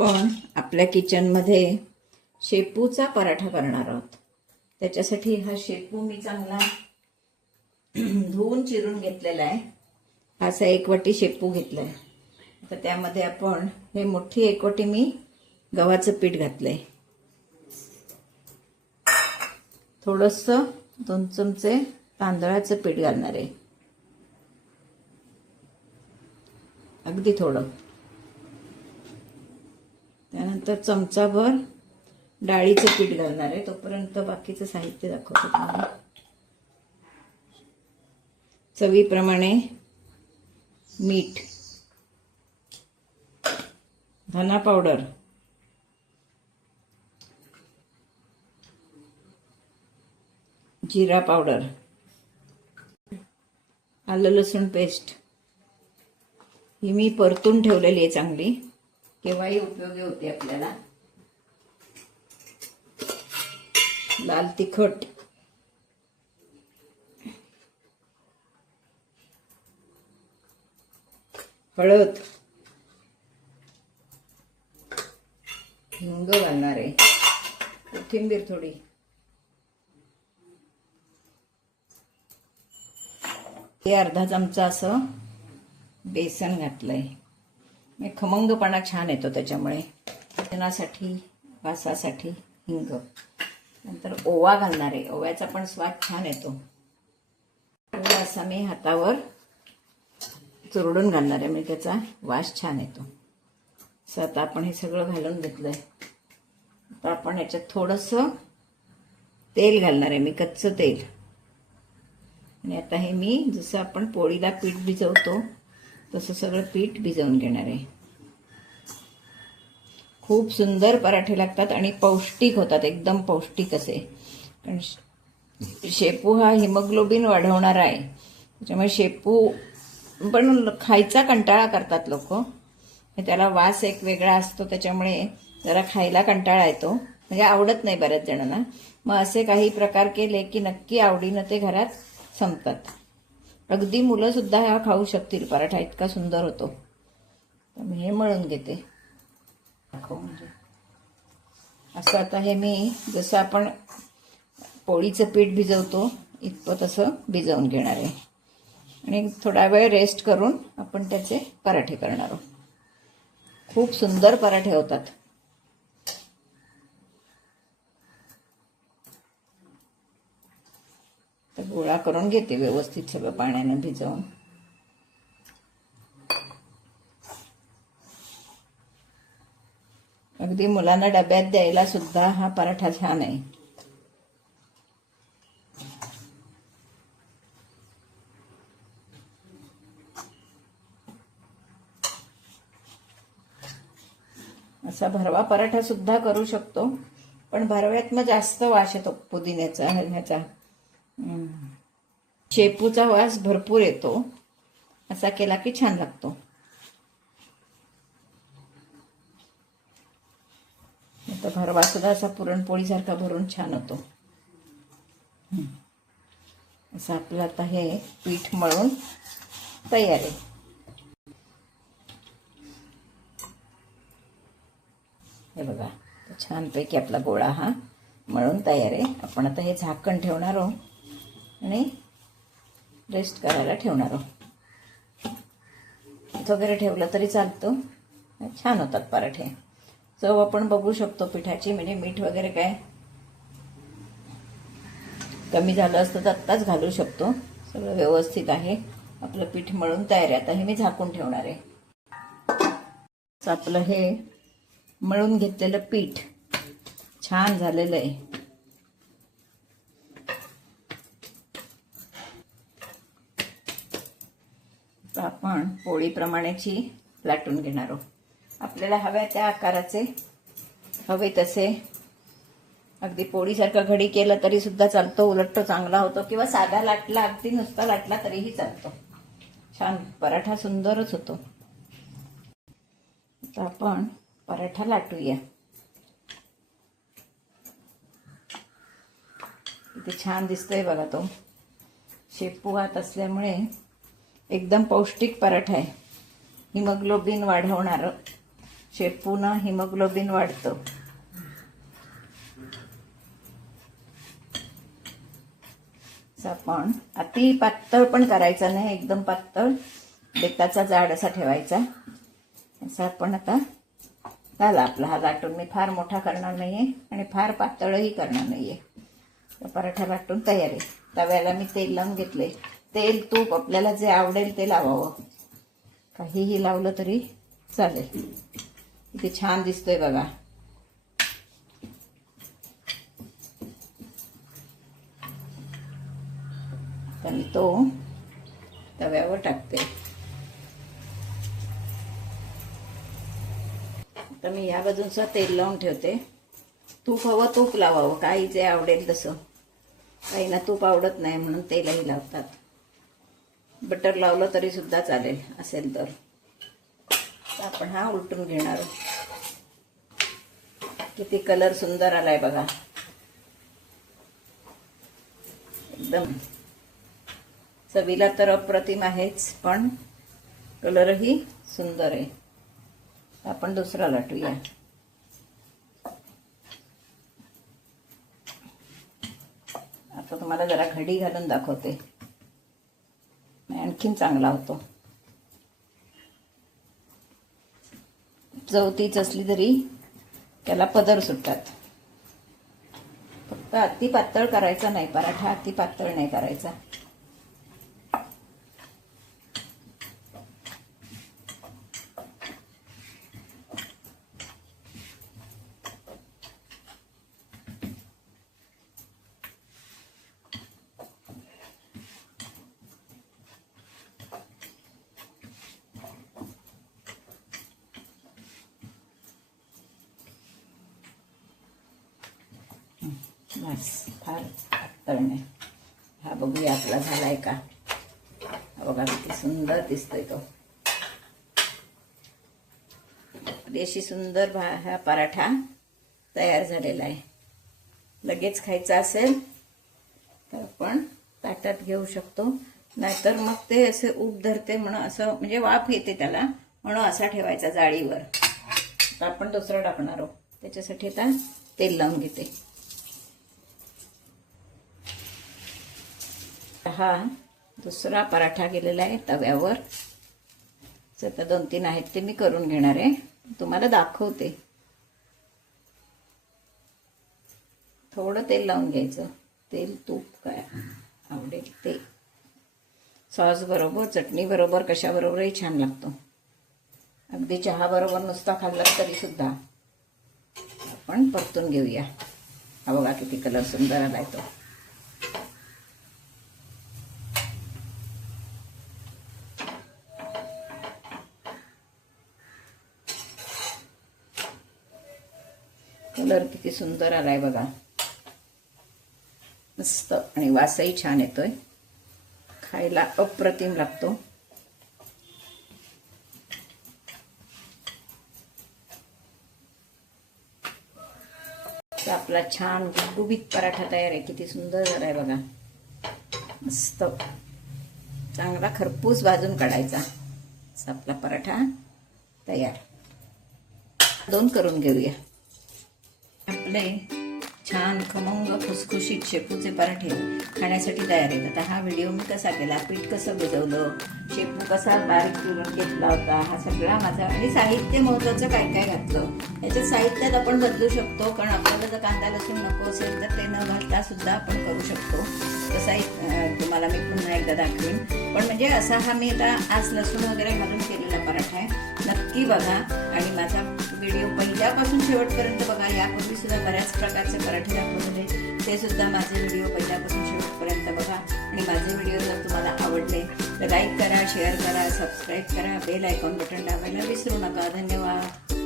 आपण आपल्या किचनमध्ये शेपूचा पराठा करणार आहोत। त्याच्यासाठी हा शेपू मी चांगला धुवून चिरून घेतलेला आहे। असा एक वाटी शेपू घेतलाय। आता त्यामध्ये आपण हे मोठी एक वाटी मी गव्हाचं पीठ घातलंय, थोडंसं 2 चमचे तांदळाचं पीठ घालणार आहे, अगदी थोडं। त्यानंतर चमचाभर डाळीचं पीठ घालणार आहे। तोपर्यंत बाकीचं साहित्य दाखवतो तुम्हाला। चवीप्रमाणे मीठ, धना पावडर, जिरा पावडर, आलं लसूण पेस्ट ही मी परतून ठेवलेली आहे चांगली, केव्हाही उपयोगी होते आपल्याला। लाल तिखट, हळद, हिंग घालणार आहे, कोथिंबीर थोडी, हे अर्धा चमचा असं बेसन घातलंय। खमंगपणा छान येतो त्याच्यामुळे। जेवणासाठी वासासाठी हिंग, नंतर ओवा घालणार आहे। ओव्याचा पण स्वाद छान येतो। ओवा असा मी हातावर चुरडून घालणार आहे, म्हणजे त्याचा वास छान येतो। असं आता आपण हे सगळं घालून घेतलंय। आता आपण याच्यात थोडंसं तेल घालणार आहे, मी कच्चं तेल। आणि आता हे मी जसं आपण पोळीला पीठ भिजवतो तसं सगळं पीठ भिजवून घेणार आहे। खूप सुंदर पराठे लागतात आणि पौष्टिक होतात, एकदम पौष्टिक असे। कारण शेपू हा हिमोग्लोबिन वाढवणारा आहे, त्याच्यामुळे शेपू पण खायचा कंटाळा करतात लोक। त्याला वास एक वेगळा असतो, त्याच्यामुळे जरा खायला कंटाळा येतो, म्हणजे आवडत नाही बऱ्याच जणांना। मग असे काही प्रकार केले की नक्की आवडीनं ते घरात संपतात। अगदी मुलं सुद्धा हा खाऊ शकतील पराठा, इतका सुंदर होतो। तर मी हे मळून घेते। म्हणजे असं आता हे मी जसं आपण पोळीचं पीठ भिजवतो इतपत असं भिजवून घेणार आहे आणि थोडा वेळ रेस्ट करून आपण त्याचे पराठे करणार आहोत। खूप सुंदर पराठे होतात। तर गोळा करून घेते व्यवस्थित सगळं पाण्याने भिजवून। अगदी मुलांना डब्यात द्यायला सुद्धा हा पराठा छान आहे। असा भरवा पराठा सुद्धा करू शकतो, पण भरव्यात मग जास्त वास येतो पुदिन्याचा, ह्याचा शेपूचा वास भरपूर येतो। असा केला की छान लागतो। आता भरवा सुद्धा असा पुरणपोळीसारखा भरून छान होतो। असं आपलं आता हे पीठ मळून तयार आहे। हे बघा, छानपैकी आपला गोळा हा मळून तयार आहे। आपण आता हे झाकण ठेवणार आहोत आणि रेस्ट करायला ठेवणार आहोत। वगैरे ठेवलं तरी चालतं, छान होतात पराठे। चव आपण बघू शकतो पिठाची, म्हणजे मीठ वगैरे काय कमी झालं असतं तर आत्ताच घालू शकतो। सगळं व्यवस्थित आहे, आपलं पीठ मळून तयार आहे। आता हे मी झाकून ठेवणार आहे। आपलं हे मळून घेतलेलं पीठ छान झालेलं आहे। आता आपण पोळीप्रमाणेची लाटून घेणार आहोत। आपल्याला हव्या त्या आकाराचे, हवे तसे। अगदी पोळीसारखं घडी केलं तरी सुद्धा चालतो, उलट तो चांगला होतो, किंवा साधा लाटला, अगदी नुसता लाटला तरीही चालतो। छान पराठा सुंदरच होतो। आता आपण पराठा लाटूया। किती छान दिसतोय बघा तो। शेपू हात असल्यामुळे एकदम पौष्टिक पराठा आहे, हिमोग्लोबिन वाढवणारं शेपूनं हिमोग्लोबिन वाढतं. आपण अति पातळ पण करायचा नाही, एकदम पातळ बेताचा जाड असा ठेवायचा. असा आपण आता झाला आपला हा लाटून. मी फार मोठा करणार नाहीये आणि फार पातळही करणार नाहीये. पराठा लाटून तयार आहे. तव्याला मी तेल लावून घेतले. तेल तूप आपल्याला जे आवडेल ते लावावं, काहीही लावलं तरी चालेल. किती छान दिसतोय बघा. तर मी तो तव्यावर टाकते. तर मी या बाजूचं तेल लावून ठेवते. तूप हवं तूप लावावं, काही जे आवडेल तसं. काहींना तूप आवडत नाही म्हणून तेलही लावतात. बटर लावलं तरी सुद्धा चालेल असेल तर. आपण हा उलटून घेणार. किती कलर सुंदर आलाय बघा. एकदम चवीला तर अप्रतिम आहेच, पण कलरही सुंदर आहे. आपण दुसरा लाटूया. आता तुम्हाला जरा घडी घालून दाखवते, आणखीन चांगला होतो. चवतीच असली तरी त्याला पदर सुटतात. फक्त अति पातळ करायचा नाही पराठा, अति पातळ नाही करायचा. बस, फार पातळ नाही. हा बघूया आपला झालाय का. हा बघा किती सुंदर दिसतोय तो. देशी सुंदर हा पराठा तयार झालेला आहे. लगेच खायचा असेल तर आपण ताटात घेऊ शकतो, नाहीतर मग ते असे उब धरते म्हणून असं, म्हणजे वाफ येते त्याला म्हणून असा ठेवायचा जाळीवर. तर आपण दुसरं टाकणार आहोत. त्याच्यासाठी आता तेल लावून घेते. हा दुसरा पराठा गेलेला आहे तव्यावर. आता 2-3 आहेत ते मी करून घेणार आहे, तुम्हाला दाखवते. थोडं तेल लावून घ्यायचं. तेल तूप काय आवडेल ते. सॉस बरोबर, चटणी बरोबर, कशा बरोबरही छान लागतो. अगदी चहा बरोबर नुसता खाल्ला तरी सुद्धा. आपण परतून घेऊया. हा बघा किती कलर सुंदर आलाय तो. कलर किती सुंदर आलाय बघा. मस्त, आणि वासही छान येतोय. खायला अप्रतिम लागतो. आपला छान गुबगुबीत पराठा तयार आहे. किती सुंदर झालाय बघा. मस्त चांगला खरपूस भाजून काढायचा. आपला पराठा तयार. 2 करून घेऊया. आपले छान खमंग खुसखुशीत शेपूचे पराठे खाण्यासाठी तयार आहेत. आता हा व्हिडिओ मी कसा केला, पीठ कसं भिजवलं, शेपू कसा बारीक चिरून घेतला होता, हा सगळा माझा. आणि साहित्य महत्त्वाचं काय काय घातलं याच्यात. साहित्यात आपण बदलू शकतो, कारण आपल्याला जर कांदा लसूण नको असेल तर ते न घालता सुद्धा आपण करू शकतो. तसाही तुम्हाला मी पुन्हा एकदा दाखवेन. पण म्हणजे असा हा मी आता आज लसूण वगैरे घालून केलेला पराठा आहे. नक्की बघा आणि माझा व्हिडिओ पहिल्यापासून शेवटपर्यंत बघा. यापूर्वी सुद्धा बऱ्याच प्रकारचे पराठे दाखवलेले, ते सुद्धा माझे व्हिडिओ पहिल्यापासून शेवटपर्यंत बघा. आणि माझे व्हिडिओ जर तुम्हाला आवडले तर लाईक करा, शेअर करा, सबस्क्राईब करा, बेल आयकॉन बटन दाबायला विसरू नका. धन्यवाद.